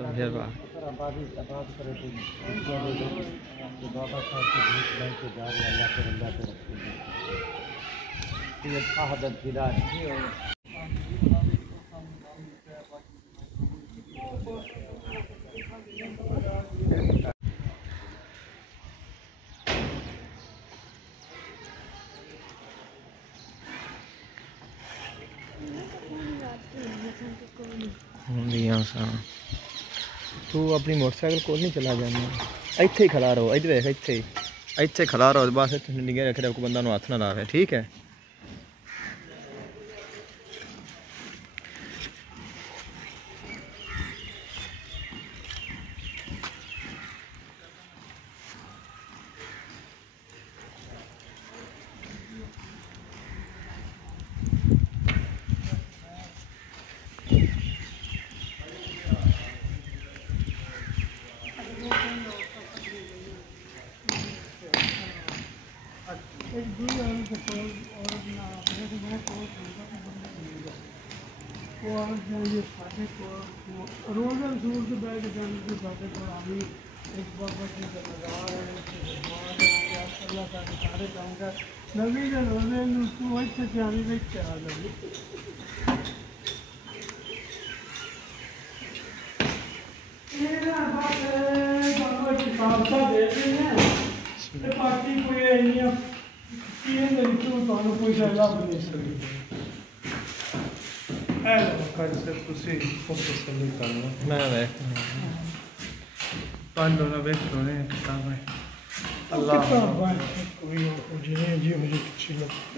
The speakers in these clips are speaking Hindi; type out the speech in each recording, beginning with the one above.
तो फिर बाबा साहब के भूत बैंक के जा रहे अल्लाह के बंदा पे रखते ये शहादत दिलार तू अपनी मोटरसाइकिल को नहीं चला जाना इत्थे ही खड़ा रहो इधर देख इत्थे खड़ा रहो बस इत्थे निगाह रख रहे को बंदा नु हाथ ना लावे ठीक है।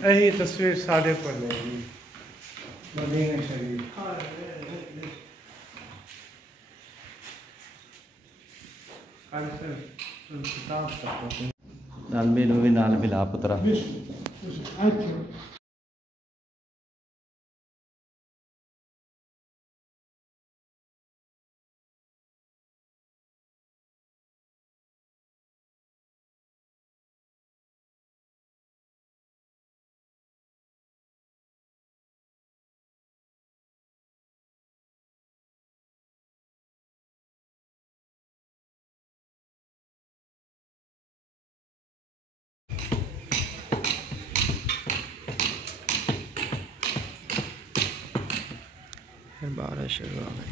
यही तस्वीर साढ़े पर मदीना शरीफ नाल मेनू भी नाल मिला पुत्रा बारिश शुरू हो गई।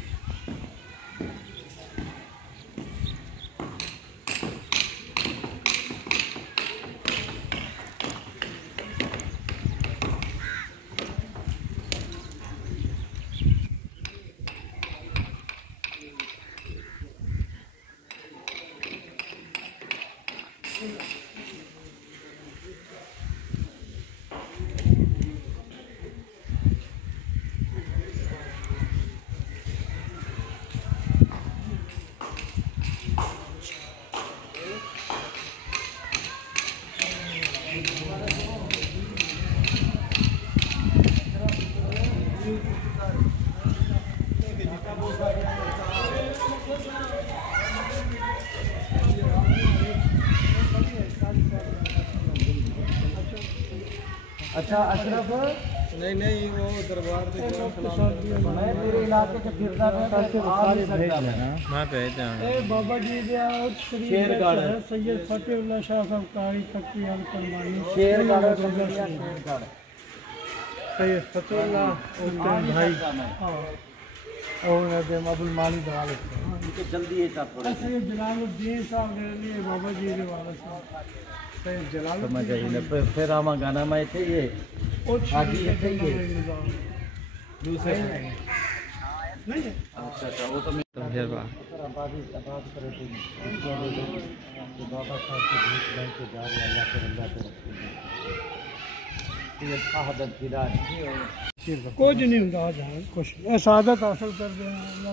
अच्छा अशरफ नहीं वो दरबार में मैं तेरे इलाके से फिरता मैं भेज बाबा जी शेरगढ़ सैयद फतेहुल्लाह शाह साहब कारी तकवी अल फरमानी शेरगढ़ सैयद फतेहुल्लाह भाई और अब्दुल मालिक वाले जल्दी सैयद जलालुद्दीन साहब के लिए बाबा जी के वाले साहब समझ आई ना फिर आमा गाना में थे ये हाजी थे ये दूसरे नहीं अच्छा वो तो मैं फिर बात करे थे बाबा साहब के भूत बैंक के जा रहे अल्लाह के बंदा पे रखते ये शहादत दिलार कुछ नहीं होता जहाँ कुछ शहादत हासिल कर देना